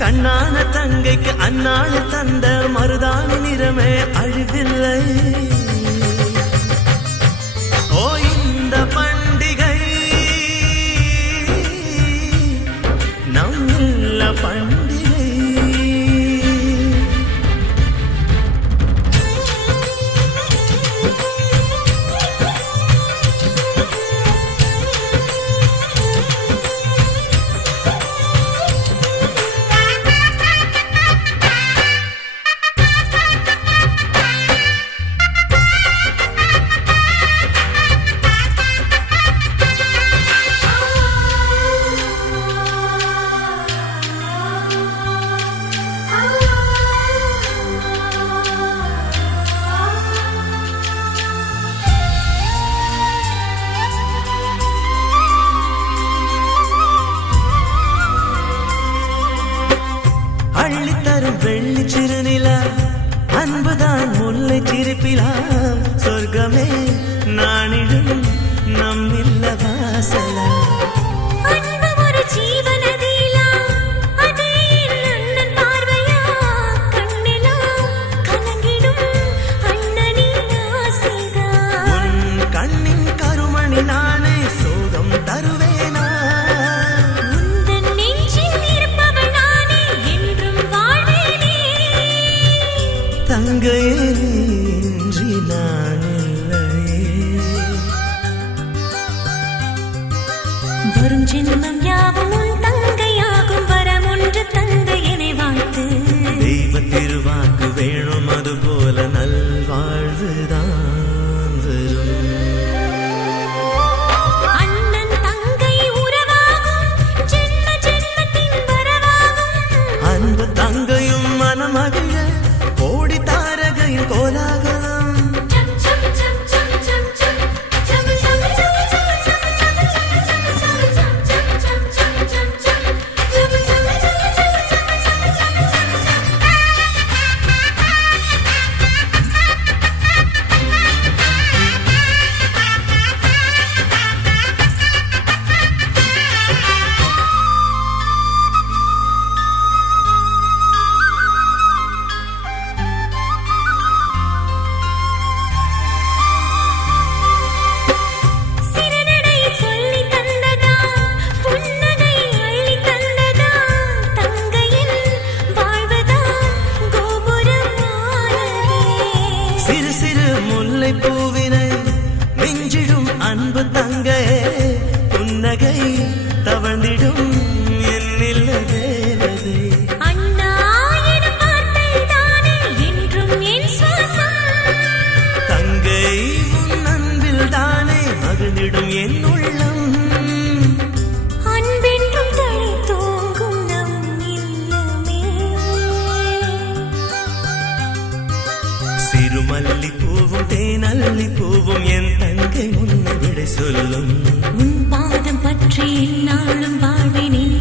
கண்ணான தங்கைக்கு அந்நாள் தந்த மருதாணி நிறமே அழிவில்லை. ஓ இந்த பண்டிகை நம்முள்ள பண்டிகை. அள்ளித்தரும் வெள்ளி சிறுநிலா அன்புதான் முல்லை சிரிப்பிலா. சொர்க்கமே நானிடும் நம்மில்ல வாசலா. அன்பு ஒரு ஜீவநதியிலா அதே அண்ணன் பார்வையா. கண்ணிலா கலங்கிடும் அண்ணனின் ஆசைதா. உன் கண்ணின் கருமணி நானே சோகம் தருவேனா. தங்கையே இன்றி நான் இல்லையே. வரும் ஜென்மம் யாவும் உன் தங்கையாகும். வரம் ஒன்று தந்தையனை வாழ்த்து. தெய்வ திருவாக்கு வேணும் அதுபோல நல்வாழ்வுதான் வரும். அண்ணன் தங்கை உறவாகும் ஜென்ம ஜென்மத்தின் வரவாகும். அன்பு தங்கையும் மனமகிழ கோடி தாரகையின் கோலாகலம். சிறு சிறு முல்லை பூவினை நெஞ்சிடும் அன்பு தங்கையே. புன்னகை தவழ்ந்திடும் என்னில்ல தேவதை. அண்ணா எனும் வார்த்தை தானே என்றும் என் சுவாசம். தங்கை உன் அன்பில் தானே மகிழ்ந்திடும் என் உள்ளம். அன்பென்றும் தழை தோங்கும் நம் இல்லமே. சிறுமல்லி பூவும் தேனல்லி பூவும் என் தங்கை உன்னை விடை சொல்லும். உன் பாதம் பற்றி என்னாலும் வாழ்வேன்.